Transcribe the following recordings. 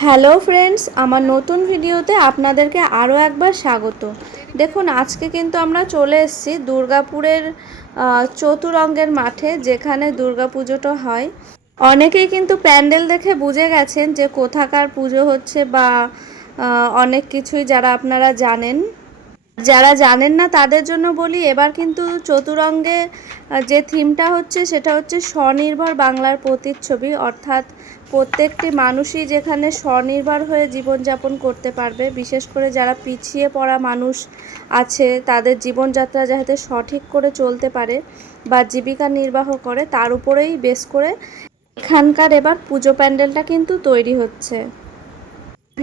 Hello friends, আমার নতুন ভিডিওতে আপনাদেরকে আরও একবার স্বাগত। দেখুন, আজকে কিন্তু আমরা চলে এসেছি দুর্গাপুরের চতুরঙ্গের মাঠে, যেখানে দুর্গাপুজোটা হয়। অনেকেই কিন্তু প্যান্ডেল দেখে বুঝে গেছেন যে কোথাকার পুজো হচ্ছে বা অনেক কিছুই যারা আপনারা জানেন। যারা জানেন না তাদের জন্য বলি, এবার কিন্তু চতুরঙ্গে যে থিমটা হচ্ছে সেটা হচ্ছে স্বনির্ভর বাংলার প্রতিচ্ছবি, অর্থাৎ প্রত্যেকটি মানুষই যেখানে স্বনির্ভর হয়ে জীবনযাপন করতে পারবে। বিশেষ করে যারা পিছিয়ে পড়া মানুষ আছে তাদের জীবনযাত্রা যাতে সঠিক করে চলতে পারে বা জীবিকা নির্বাহ করে, তার উপরেই বেস করে এখানকার এবার পুজো প্যান্ডেলটা কিন্তু তৈরি হচ্ছে।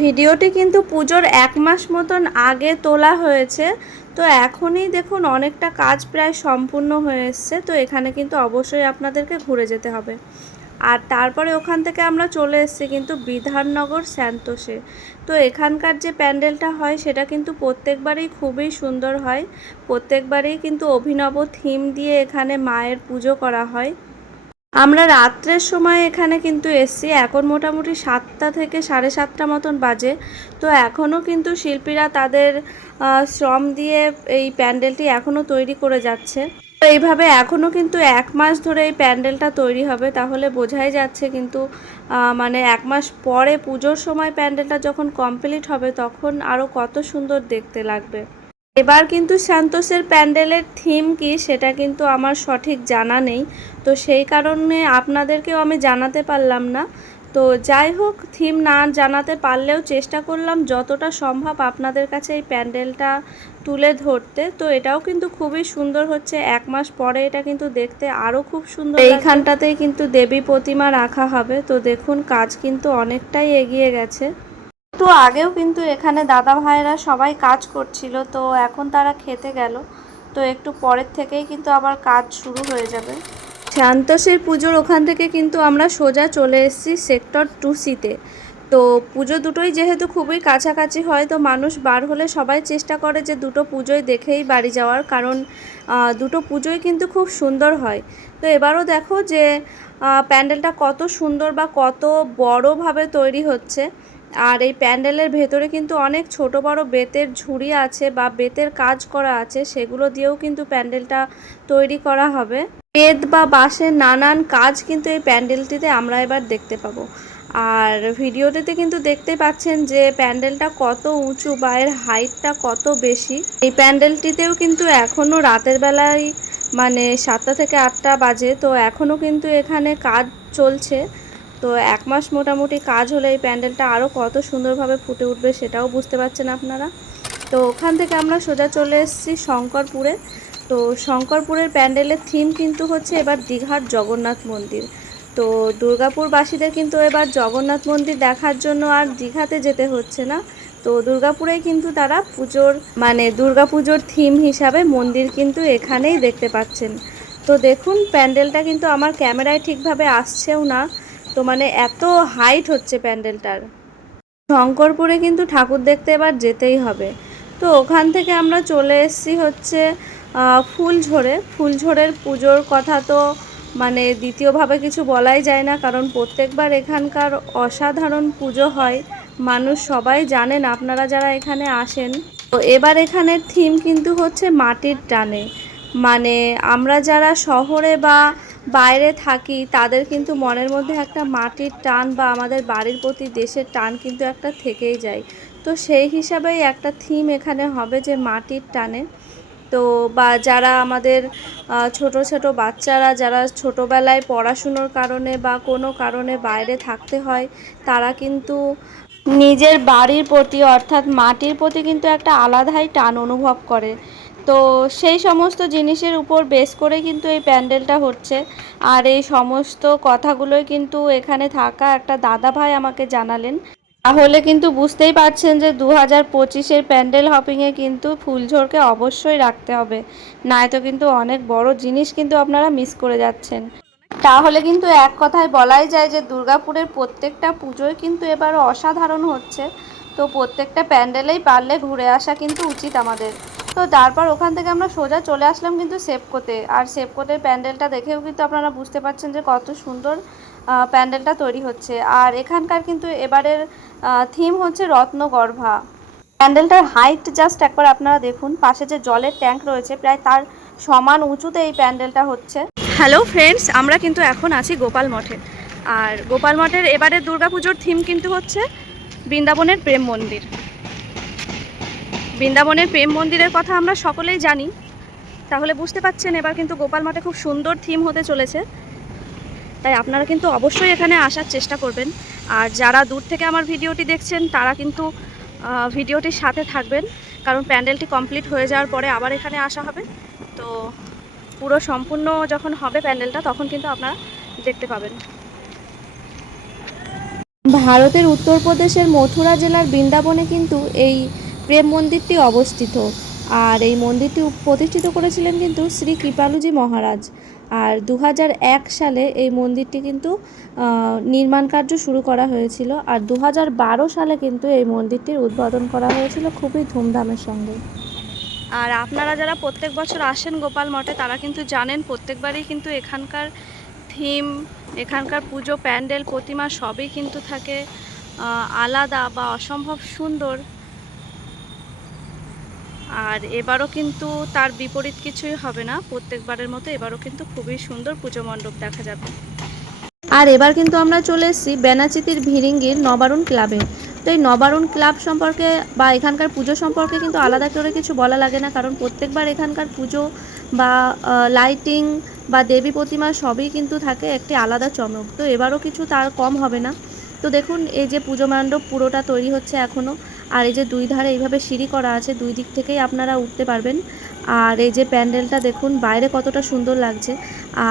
ভিডিওটি কিন্তু পুজোর 1 মাস মতন আগে তোলা হয়েছে। তো এখনই দেখুন অনেকটা কাজ প্রায় সম্পূর্ণ হয়ে এসছে। তো এখানে কিন্তু অবশ্যই আপনাদেরকে ঘুরে যেতে হবে। আর তারপরে ওখান থেকে আমরা চলে এসেছি কিন্তু বিধাননগর স্যান্তোসে। তো এখানকার যে প্যান্ডেলটা হয় সেটা কিন্তু প্রত্যেকবারই খুবই সুন্দর হয়। প্রত্যেকবারই কিন্তু অভিনব থিম দিয়ে এখানে মায়ের পুজো করা হয়। আমরা রাত্রের সময় এখানে কিন্তু এসছি, এখন মোটামুটি 7টা থেকে 7:30 মতন বাজে। তো এখনও কিন্তু শিল্পীরা তাদের শ্রম দিয়ে এই প্যান্ডেলটি এখনও তৈরি করে যাচ্ছে। তো এইভাবে এখনও কিন্তু 1 মাস ধরে এই প্যান্ডেলটা তৈরি হবে, তাহলে বোঝাই যাচ্ছে কিন্তু মানে 1 মাস পরে পুজোর সময় প্যান্ডেলটা যখন কমপ্লিট হবে তখন আরও কত সুন্দর দেখতে লাগবে। এবার কিন্তু সান্তোসের প্যান্ডেলের থিম কি সেটা কিন্তু আমার সঠিক জানা নেই, তো সেই কারণে আপনাদেরকেও আমি জানাতে পারলাম না। তো যাই হোক, থিম না জানাতে পারলেও চেষ্টা করলাম যতটা সম্ভব আপনাদের কাছে এই প্যান্ডেলটা তুলে ধরতে। তো এটাও কিন্তু খুবই সুন্দর হচ্ছে, 1 মাস পরে এটা কিন্তু দেখতে আরও খুব সুন্দর। এইখানটাতেই কিন্তু দেবী প্রতিমা রাখা হবে। তো দেখুন, কাজ কিন্তু অনেকটাই এগিয়ে গেছে। একটু আগেও কিন্তু এখানে দাদা ভাইরা সবাই কাজ করছিল, তো এখন তারা খেতে গেল। তো একটু পরের থেকেই কিন্তু আবার কাজ শুরু হয়ে যাবে। সান্তোসের পুজোর ওখান থেকে কিন্তু আমরা সোজা চলে এসেছি সেক্টর 2C-তে। তো পুজো দুটোই যেহেতু খুবই কাছাকাছি হয়, তো মানুষ বার হলে সবাই চেষ্টা করে যে দুটো পুজোই দেখেই বাড়ি যাওয়ার, কারণ দুটো পুজোই কিন্তু খুব সুন্দর হয়। তো এবারও দেখো যে প্যান্ডেলটা কত সুন্দর বা কত বড়োভাবে তৈরি হচ্ছে। আর এই প্যান্ডেলের ভেতরে কিন্তু অনেক ছোট বড় বেতের ঝুড়ি আছে বা বেতের কাজ করা আছে, সেগুলো দিয়েও কিন্তু প্যান্ডেলটা তৈরি করা হবে। বেত বা বাঁশের নানান কাজ কিন্তু এই প্যান্ডেলটিতে আমরা এবার দেখতে পাবো। আর ভিডিওটিতে কিন্তু দেখতে পাচ্ছেন যে প্যান্ডেলটা কত উঁচু বা এর হাইটটা কত বেশি। এই প্যান্ডেলটিতেও কিন্তু এখনও রাতের বেলায় মানে 7টা থেকে 8টা বাজে, তো এখনও কিন্তু এখানে কাজ চলছে। তো 1 মাস মোটামুটি কাজ হলে এই প্যান্ডেলটা আরও কত সুন্দরভাবে ফুটে উঠবে সেটাও বুঝতে পারছেন আপনারা। তো ওখান থেকে আমরা সোজা চলে এসেছি শঙ্করপুরে। তো শঙ্করপুরের প্যান্ডেলের থিম কিন্তু হচ্ছে এবার দীঘার জগন্নাথ মন্দির। তো দুর্গাপুরবাসীদের কিন্তু এবার জগন্নাথ মন্দির দেখার জন্য আর দীঘাতে যেতে হচ্ছে না। তো দুর্গাপুরেই কিন্তু তারা পুজোর মানে দুর্গাপুজোর থিম হিসাবে মন্দির কিন্তু এখানেই দেখতে পাচ্ছেন। তো দেখুন, প্যান্ডেলটা কিন্তু আমার ক্যামেরায় ঠিকভাবে আসছেও না, তো মানে এত হাইট হচ্ছে প্যান্ডেলটার। শঙ্করপুরে কিন্তু ঠাকুর দেখতে এবার যেতেই হবে। তো ওখান থেকে আমরা চলে এসেছি হচ্ছে ফুলঝোরে। ফুলঝোরের পুজোর কথা তো মানে দ্বিতীয়ভাবে কিছু বলাই যায় না, কারণ প্রত্যেকবার এখানকার অসাধারণ পুজো হয়। মানুষ সবাই জানেন আপনারা যারা এখানে আসেন। তো এবার এখানের থিম কিন্তু হচ্ছে মাটির টানে। মানে আমরা যারা শহরে বা বাইরে থাকি তাদের কিন্তু মনের মধ্যে একটা মাটির টান বা আমাদের বাড়ির প্রতি দেশের টান কিন্তু একটা থেকেই যায়। তো সেই হিসাবেই একটা থিম এখানে হবে যে মাটির টানে। তো বা যারা আমাদের ছোট ছোট বাচ্চারা যারা ছোটোবেলায় পড়াশুনোর কারণে বা কোনো কারণে বাইরে থাকতে হয়, তারা কিন্তু নিজের বাড়ির প্রতি অর্থাৎ মাটির প্রতি কিন্তু একটা আলাদাই টান অনুভব করে। তো সেই সমস্ত জিনিসের উপর বেস করে কিন্তু এই প্যান্ডেলটা হচ্ছে। আর এই সমস্ত কথাগুলোই কিন্তু এখানে থাকা একটা দাদাভাই আমাকে জানালেন। তাহলে কিন্তু বুঝতেই পারছেন যে 2025-এর প্যান্ডেল হপিংয়ে কিন্তু ফুলঝোরকে অবশ্যই রাখতে হবে, নয়তো কিন্তু অনেক বড় জিনিস কিন্তু আপনারা মিস করে যাচ্ছেন। তাহলে কিন্তু এক কথায় বলাই যায় যে দুর্গাপুরের প্রত্যেকটা পুজোই কিন্তু এবারও অসাধারণ হচ্ছে। তো প্রত্যেকটা প্যান্ডেলেই পারলে ঘুরে আসা কিন্তু উচিত আমাদের। তো তারপর ওখান থেকে আমরা সোজা চলে আসলাম কিন্তু সেপকোতে। আর সেপকোতের প্যান্ডেলটা দেখেও কিন্তু আপনারা বুঝতে পারছেন যে কত সুন্দর। প্যান্ডেলটা তৈরি হচ্ছে। আর এখানকার কিন্তু এবারের থিম হচ্ছে রত্নগর্ভা। প্যান্ডেলটার হাইট জাস্ট একবার আপনারা দেখুন, পাশে যে জলের ট্যাঙ্ক রয়েছে প্রায় তার সমান উঁচুতে এই প্যান্ডেলটা হচ্ছে। হ্যালো ফ্রেন্ডস, আমরা কিন্তু এখন আছি গোপাল মঠে। আর গোপাল মঠের এবারের দুর্গাপুজোর থিম কিন্তু হচ্ছে বৃন্দাবনের প্রেম মন্দির। বৃন্দাবনের প্রেম মন্দিরের কথা আমরা সকলেই জানি, তাহলে বুঝতে পারছেন এবার কিন্তু গোপাল মঠে খুব সুন্দর থিম হতে চলেছে। তাই আপনারা কিন্তু অবশ্যই এখানে আসার চেষ্টা করবেন। আর যারা দূর থেকে আমার ভিডিওটি দেখছেন তারা কিন্তু ভিডিওটির সাথে থাকবেন, কারণ প্যান্ডেলটি কমপ্লিট হয়ে যাওয়ার পরে আবার এখানে আসা হবে। তো পুরো সম্পূর্ণ যখন হবে প্যান্ডেলটা তখন কিন্তু আপনারা দেখতে পাবেন। ভারতের উত্তরপ্রদেশের মথুরা জেলার বৃন্দাবনে কিন্তু এই প্রেম মন্দিরটি অবস্থিত। আর এই মন্দিরটি প্রতিষ্ঠিত করেছিলেন কিন্তু শ্রী কৃপালুজি মহারাজ। আর 2001 সালে এই মন্দিরটি কিন্তু নির্মাণ কার্য শুরু করা হয়েছিল। আর 2012 সালে কিন্তু এই মন্দিরটির উদ্বোধন করা হয়েছিল খুবই ধুমধামের সঙ্গে। আর আপনারা যারা প্রত্যেক বছর আসেন গোপাল মঠে তারা কিন্তু জানেন প্রত্যেকবারই কিন্তু এখানকার থিম, এখানকার পুজো প্যান্ডেল প্রতিমা সবই কিন্তু থাকে আলাদা বা অসম্ভব সুন্দর। আর এবারও কিন্তু তার বিপরীত কিছুই হবে না, প্রত্যেকবারের মতো এবারও কিন্তু খুবই সুন্দর পুজো মণ্ডপ দেখা যাবে। আর এবার কিন্তু আমরা চলে এসেছি বেনাচিতির ভিরিঙ্গির নবারুণ ক্লাবে। তো এই নবারুণ ক্লাব সম্পর্কে বা এখানকার পুজো সম্পর্কে কিন্তু আলাদা করে কিছু বলা লাগে না, কারণ প্রত্যেকবার এখানকার পুজো বা লাইটিং বা দেবী প্রতিমা সবই কিন্তু থাকে একটি আলাদা চমক। তো এবারও কিছু তার কম হবে না। তো দেখুন এই যে পুজো মণ্ডপ পুরোটা তৈরি হচ্ছে এখনও। আর এই যে দুই ধারে এইভাবে সিঁড়ি করা আছে, দুই দিক থেকেই আপনারা উঠতে পারবেন। আর এই যে প্যান্ডেলটা দেখুন বাইরে কতটা সুন্দর লাগছে।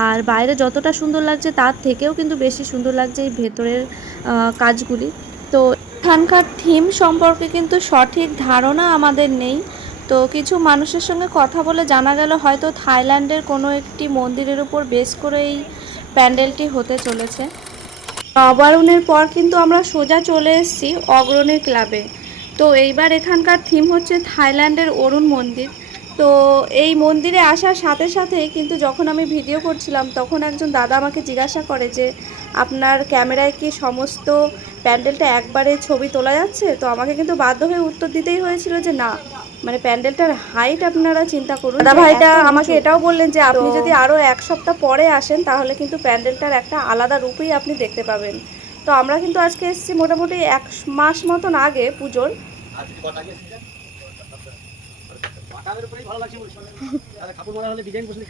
আর বাইরে যতটা সুন্দর লাগছে তার থেকেও কিন্তু বেশি সুন্দর লাগছে এই ভেতরের কাজগুলি। তো এখানকার থিম সম্পর্কে কিন্তু সঠিক ধারণা আমাদের নেই। তো কিছু মানুষের সঙ্গে কথা বলে জানা গেল হয়তো থাইল্যান্ডের কোনো একটি মন্দিরের উপর বেস করে এই প্যান্ডেলটি হতে চলেছে। নবারুণের পর কিন্তু আমরা সোজা চলে এসেছি অগ্রণীর ক্লাবে। তো এইবার এখানকার থিম হচ্ছে থাইল্যান্ডের অরুণ মন্দির। তো এই মন্দিরে আসার সাথে সাথে কিন্তু যখন আমি ভিডিও করছিলাম তখন একজন দাদা আমাকে জিজ্ঞাসা করে যে আপনার ক্যামেরায় কি সমস্ত প্যান্ডেলটা একবারে ছবি তোলা যাচ্ছে? তো আমাকে কিন্তু বাধ্য হয়ে উত্তর দিতেই হয়েছিল যে না, মানে প্যান্ডেলটার হাইট আপনারা চিন্তা করুন। দাদা ভাইটা আমাকে এটাও বললেন যে আপনি যদি আরও এক সপ্তাহ পরে আসেন তাহলে কিন্তু প্যান্ডেলটার একটা আলাদা রূপই আপনি দেখতে পাবেন। তো আমরা কিন্তু আজকে এসেছি মোটামুটি 1 মাস মতন আগে পুজোর।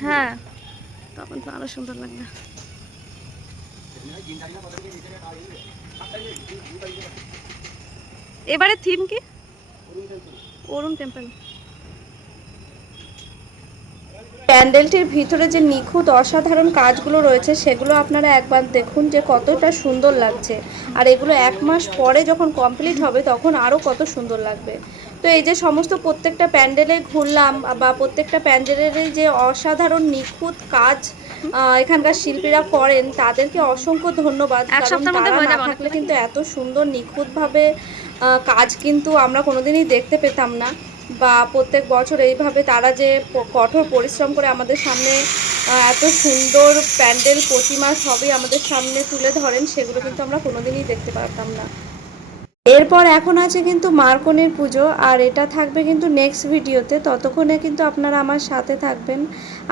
হ্যাঁ, তখন তো আরো সুন্দর লাগবে। এবারে থিম কি? অরুণ টেম্পল। প্যান্ডেলটির ভিতরে যে নিখুঁত অসাধারণ কাজগুলো রয়েছে সেগুলো আপনারা একবার দেখুন যে কতটা সুন্দর লাগছে। আর এগুলো 1 মাস পরে যখন কমপ্লিট হবে তখন আরও কত সুন্দর লাগবে। তো এই যে সমস্ত প্রত্যেকটা প্যান্ডেলে ঘুরলাম বা প্রত্যেকটা প্যান্ডেলের যে অসাধারণ নিখুঁত কাজ এখানকার শিল্পীরা করেন তাদেরকে অসংখ্য ধন্যবাদ। কারণ তারা না থাকলে কিন্তু এত সুন্দর নিখুঁতভাবে কাজ কিন্তু আমরা কোনোদিনই দেখতে পেতাম না। বা প্রত্যেক বছর এইভাবে তারা যে কঠোর পরিশ্রম করে আমাদের সামনে এত সুন্দর প্যান্ডেল প্রতিমা সবই আমাদের সামনে তুলে ধরেন, সেগুলো কিন্তু আমরা কোনোদিনই দেখতে পারতাম না। এরপর এখন আছে কিন্তু মার্কনের পুজো, আর এটা থাকবে কিন্তু নেক্সট ভিডিওতে। ততক্ষণে কিন্তু আপনারা আমার সাথে থাকবেন।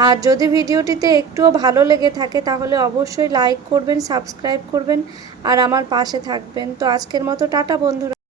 আর যদি ভিডিওটিতে একটুও ভালো লেগে থাকে তাহলে অবশ্যই লাইক করবেন, সাবস্ক্রাইব করবেন আর আমার পাশে থাকবেন। তো আজকের মতো টাটা বন্ধুরা।